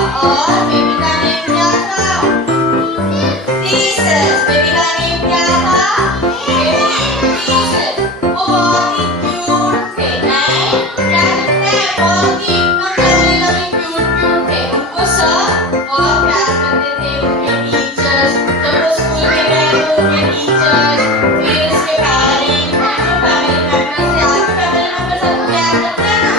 और बेबी का नेम क्या था? जीसस। बेबी का नेम क्या था? Baby Jesus. वो बहुत ही क्यूट थे, नहीं? क्या लगता है? बहुत ही लवली लवली क्यूट क्यूट थे। उनको सब बहुत प्यार करते थे, उनके टीचर्स। जब वो स्कूल में गए तो उनके टीचर्स, फिर उसके पेरेंट्स, उनके फैमिली मेंबर्स, आपके फैमिली मेंबर्स सबको प्यार करते हैं ना?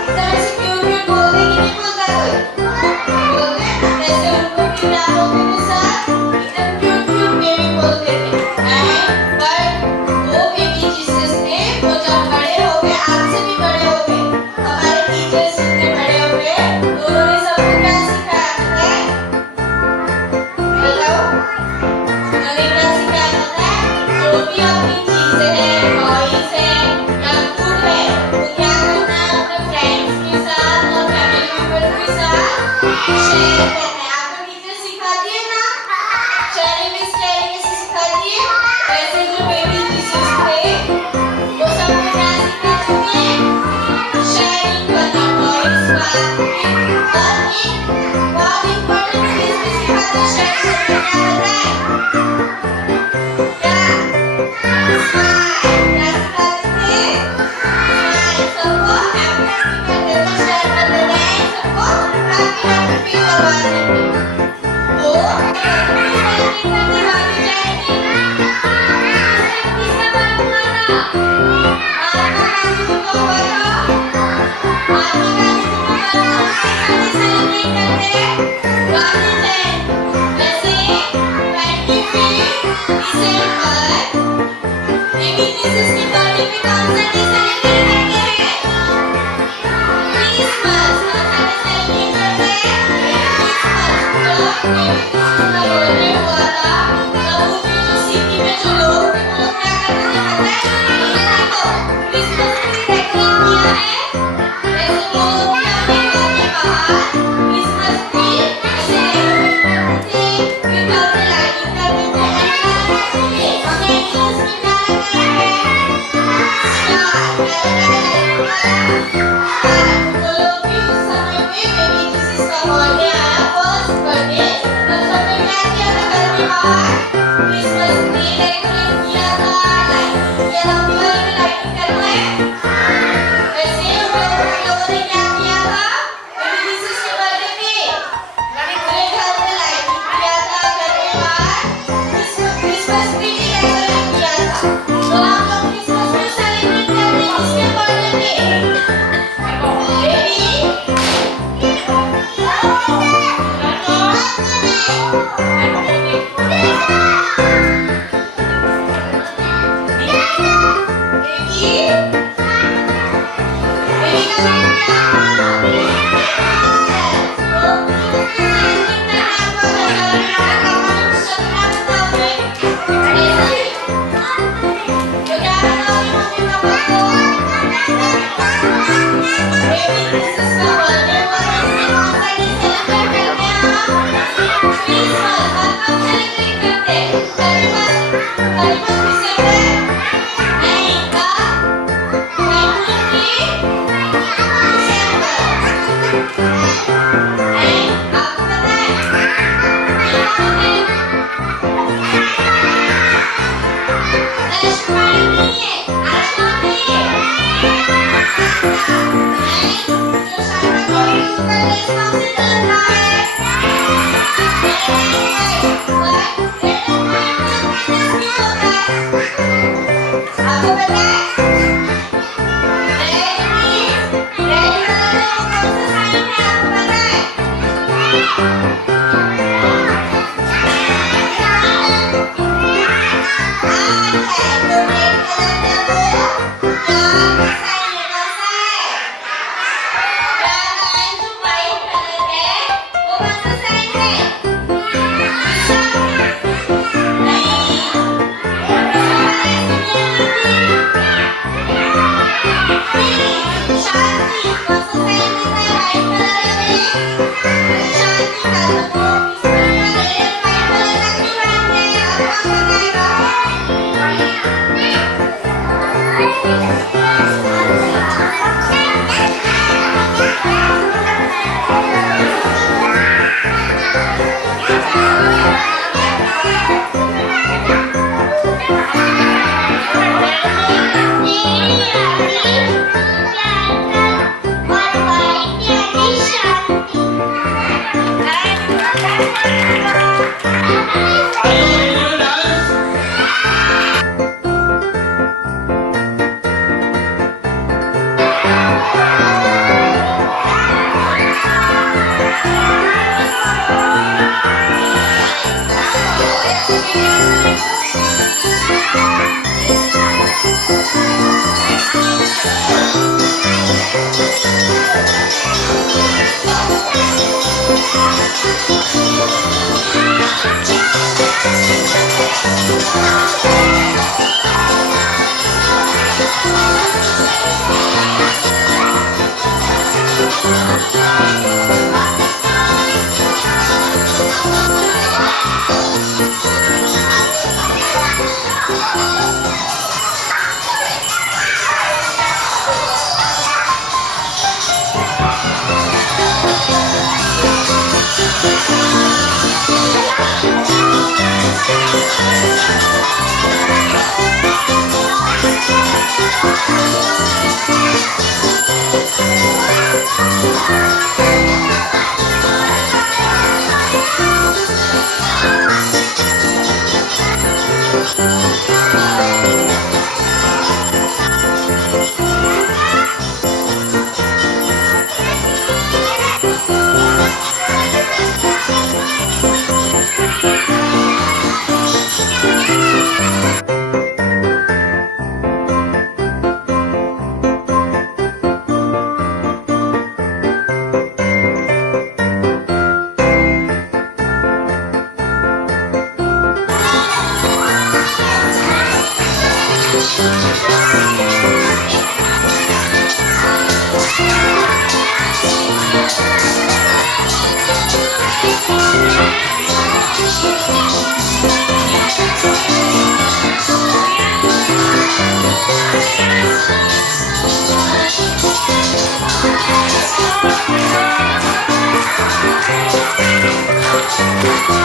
एकदम ऐसे क्यूट क्यूट बोलते कि नहीं बोलता कोई? बोलते हैं ना? वैसे उनको भी क्या बोलते थे सर? एकदम क्यूट क्यूट बेबी बोलते थे, नहीं? बट वो बेबी जीसस थे, वो जब बड़े हो गए, आपसे भी बड़े हो गए, हमारे टीचर्स जितने बड़े हो गए, तो उन्होंने सबको क्या सिखाया पता है? बताओ, उन्होंने क्या सिखाया पता है? जो भी अपनी चीजें हैं, टॉयज है या फूड है, वो क्या करना है? अपने फ्रेंड्स के साथ और फैमिली मेंबर्स के साथ शेयर करना है। आपको टीचर सिखा दिए ना? शेयरिंग इज केयरिंग ऐसे सिखा दिए। वैसे जो बेबी जीसस थे, वो सबको क्या सिखाते थे? शेयरिंग करना, टॉयज का। और एक बहुत इंपॉर्टेंट चीज भी सिखाते हैं शेयरिंग करना, क्या पता है? क्या? स्माइल। क्या सिखाते थे? स्माइल। सबको हैप्पी हैप्पी करते थे, शेयर करते थे, सबको हैप्पी हैप्पी फील करवाते थे। तो किस तरीके का दिवाली जाएगी? किसने बना था? महात्मा गांधी जी को हुआ था। महात्मा गांधी जी को हुआ था। किस सेलिब्रेट करते हैं? गांधी जयंती। वैसे 25 दिसंबर बेबी जीसस के बर्थडे पे कौन सा डे सेलिब्रेट करते हैं? क्रिसमस। कौन सा डे सेलिब्रेट करते हैं? क्रिसमस। जब बेबी जीसस का बर्थडे हुआ था, तब उनके जो सिटी में जो लोग थे, वो लोग क्या करते थे पता है? ये देखो, क्रिसमस ट्री डेकोरेट किया है। वैसे वो लोग भी अपने घर के बाहर क्रिसमस ट्री ऐसे डेकोरेट करते थे, फिर घर पे लाइटिंग करते थे। एनिमल्स हमने एनिमल्स में क्या लगाया है? स्टार। क्या लगाया है? स्टार। वो लोग भी उस समय पे बेबी जीसस का बर्थडे आया, फर्स्ट बर्थडे, तब सबने क्या किया था घर के बाहर? क्रिसमस ट्री डेकोरेट किया था, लाइटिंग किया था। दिवाली में लाइटिंग करना है। वैसे उन लोगों ने क्या किया था? बेबी जीसस के बर्थडे पे पूरे घर में लाइटिंग किया था, घर के बाहर क्रिसमस ट्री भी डेकोरेट किया था। तो हम लोग क्रिसमस क्यों सेलिब्रेट करते हैं? किसके बर्थडे पे? Thank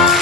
you.